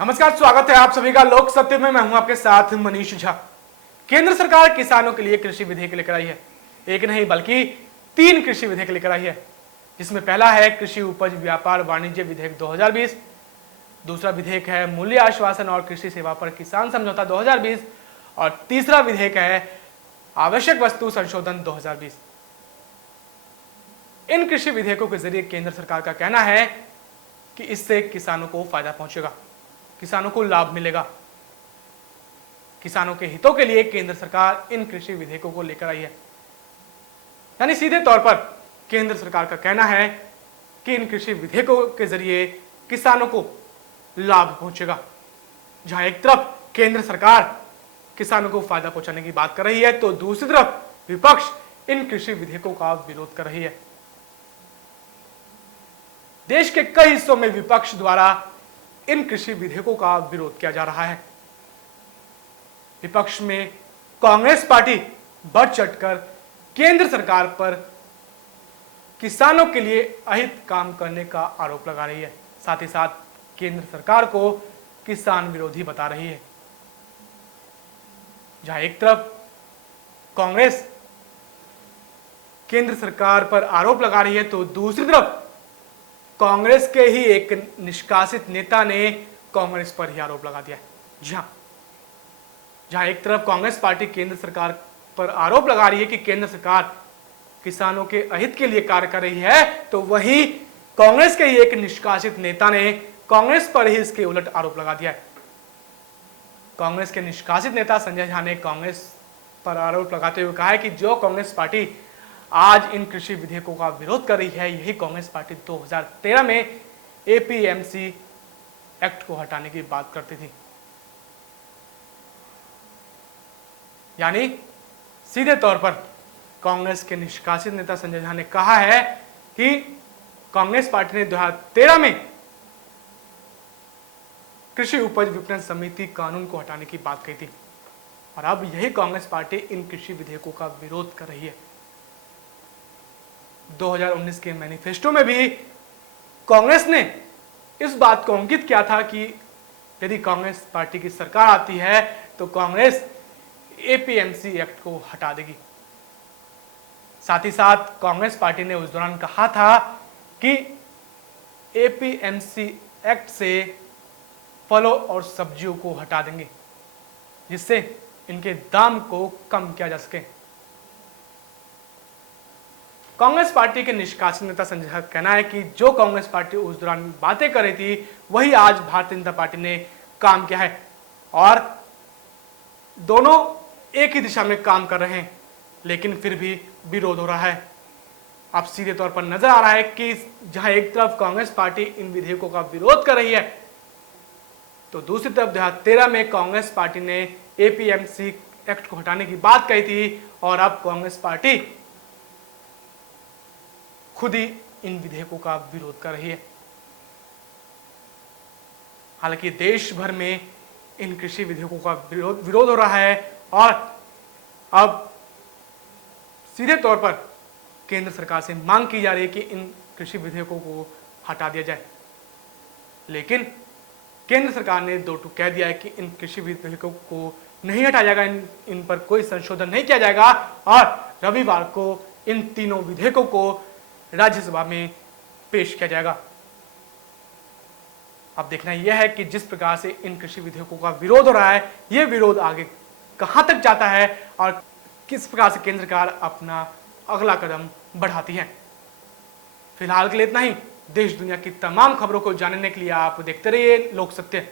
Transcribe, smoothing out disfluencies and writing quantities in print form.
नमस्कार, स्वागत है आप सभी का लोक सत्य में। मैं हूं आपके साथ मनीष झा। केंद्र सरकार किसानों के लिए कृषि विधेयक लेकर आई है। एक नहीं बल्कि 3 कृषि विधेयक लेकर आई है, जिसमें पहला है कृषि उपज व्यापार वाणिज्य विधेयक 2020, दूसरा विधेयक है मूल्य आश्वासन और कृषि सेवा पर किसान समझौता 2020 और तीसरा विधेयक है आवश्यक वस्तु संशोधन 2020। इन कृषि विधेयकों के जरिए केंद्र सरकार का कहना है कि इससे किसानों को फायदा पहुंचेगा, किसानों को लाभ मिलेगा। किसानों के हितों के लिए केंद्र सरकार इन कृषि विधेयकों को लेकर आई है। यानी सीधे तौर पर केंद्र सरकार का कहना है कि इन कृषि विधेयकों के जरिए किसानों को लाभ पहुंचेगा। जहां एक तरफ केंद्र सरकार किसानों को फायदा पहुंचाने की बात कर रही है, तो दूसरी तरफ विपक्ष इन कृषि विधेयकों का विरोध कर रही है। देश के कई हिस्सों में विपक्ष द्वारा इन कृषि विधेयकों का विरोध किया जा रहा है। विपक्ष में कांग्रेस पार्टी बढ़ चढ़कर केंद्र सरकार पर किसानों के लिए अहित काम करने का आरोप लगा रही है। साथ ही साथ केंद्र सरकार को किसान विरोधी बता रही है। जहां एक तरफ कांग्रेस केंद्र सरकार पर आरोप लगा रही है, तो दूसरी तरफ कांग्रेस के ही एक निष्कासित नेता ने कांग्रेस पर ही आरोप लगा दिया है। जी हां, जहां एक तरफ कांग्रेस पार्टी केंद्र सरकार पर आरोप लगा रही है कि केंद्र सरकार किसानों के अहित के लिए कार्य कर रही है, तो वहीं कांग्रेस के ही एक निष्कासित नेता ने कांग्रेस पर ही इसके उलट आरोप लगा दिया है। कांग्रेस के निष्कासित नेता संजय झा ने कांग्रेस पर आरोप लगाते हुए कहा है कि जो कांग्रेस पार्टी आज इन कृषि विधेयकों का विरोध कर रही है, यही कांग्रेस पार्टी 2013 में एपीएमसी एक्ट को हटाने की बात करती थी। यानी सीधे तौर पर कांग्रेस के निष्कासित नेता संजय झा ने कहा है कि कांग्रेस पार्टी ने 2013 में कृषि उपज विपणन समिति कानून को हटाने की बात कही थी, और अब यही कांग्रेस पार्टी इन कृषि विधेयकों का विरोध कर रही है। 2019 के मैनिफेस्टो में भी कांग्रेस ने इस बात को अंकित किया था कि यदि कांग्रेस पार्टी की सरकार आती है तो कांग्रेस एपीएमसी एक्ट को हटा देगी। साथ ही साथ कांग्रेस पार्टी ने उस दौरान कहा था कि एपीएमसी एक्ट से फलों और सब्जियों को हटा देंगे, जिससे इनके दाम को कम किया जा सके। कांग्रेस पार्टी के निष्कासित नेता संजय झा का कहना है कि जो कांग्रेस पार्टी उस दौरान बातें कर रही थी, वही आज भारतीय जनता पार्टी ने काम किया है, और दोनों एक ही दिशा में काम कर रहे हैं, लेकिन फिर भी विरोध हो रहा है। अब सीधे तौर पर नजर आ रहा है कि जहां एक तरफ कांग्रेस पार्टी इन विधेयकों का विरोध कर रही है, तो दूसरी तरफ 2013 में कांग्रेस पार्टी ने एपीएमसी एक्ट को हटाने की बात कही थी, और अब कांग्रेस पार्टी खुद ही इन विधेयकों का विरोध कर रही है। हालांकि देश भर में इन कृषि विधेयकों का विरोध हो रहा है, और अब सीधे तौर पर केंद्र सरकार से मांग की जा रही है कि इन कृषि विधेयकों को हटा दिया जाए। लेकिन केंद्र सरकार ने दो टूक कह दिया है कि इन कृषि विधेयकों को नहीं हटाया जाएगा, इन पर कोई संशोधन नहीं किया जाएगा, और रविवार को इन तीनों विधेयकों को राज्यसभा में पेश किया जाएगा। अब देखना यह है कि जिस प्रकार से इन कृषि विधेयकों का विरोध हो रहा है, यह विरोध आगे कहां तक जाता है और किस प्रकार से केंद्र सरकार अपना अगला कदम बढ़ाती है। फिलहाल के लिए इतना ही। देश दुनिया की तमाम खबरों को जानने के लिए आप देखते रहिए लोक सत्य।